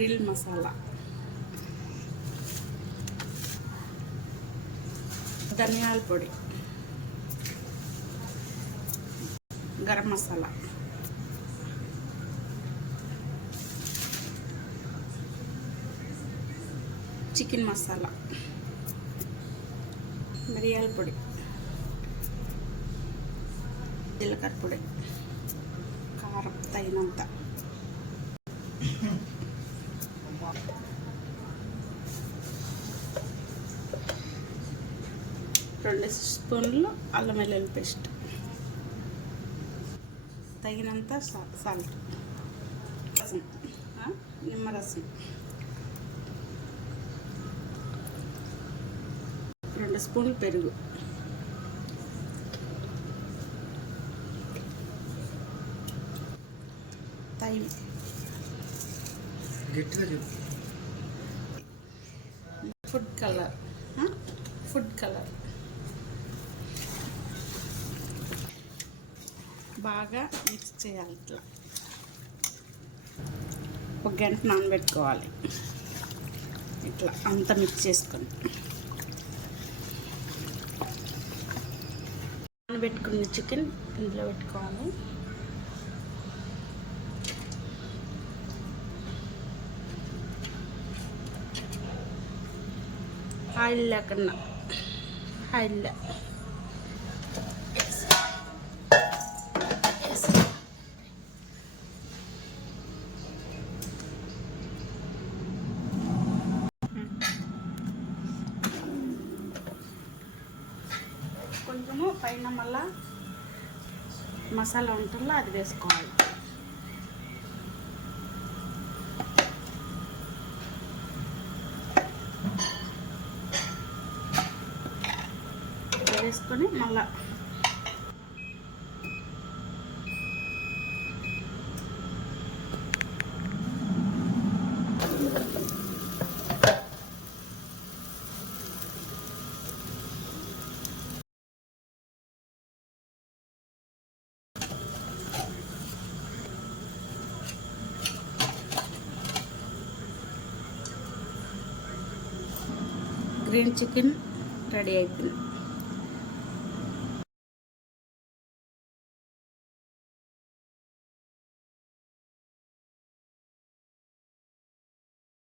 Grill masala ధనియాల పొడి garam masala chicken masala మిరియాల పొడి జీలకర్ర పొడి కారం తగినంత రెండు స్పూన్లు అల్లం వెల్లుల్లి పేస్ట్. తగినంత సాల్ట్. రసం. నిమ్మరసం రెండు స్పూన్లు పెరుగు. తైమ్ గట్టిగా చెప్పు. Food colour? ఫుడ్ కలర్ బాగా మిక్స్ చేయాలి ఇట్లా. ఒక గంట నానబెట్టుకోవాలి. ఇట్లా అంతా మిక్స్ చేసుకొని. నానబెట్టుకున్న చికెన్ ఇందులో పెట్టుకోవాలి. ఆయిల్ లేకుండా ఆయిల్ కొంచెము పైన మళ్ళా మసాలా ఉంటుందో అది వేసుకోవాలి. వేసుకొని మళ్ళా. గ్రీన్ చికెన్ రెడీ అయిపోయింది.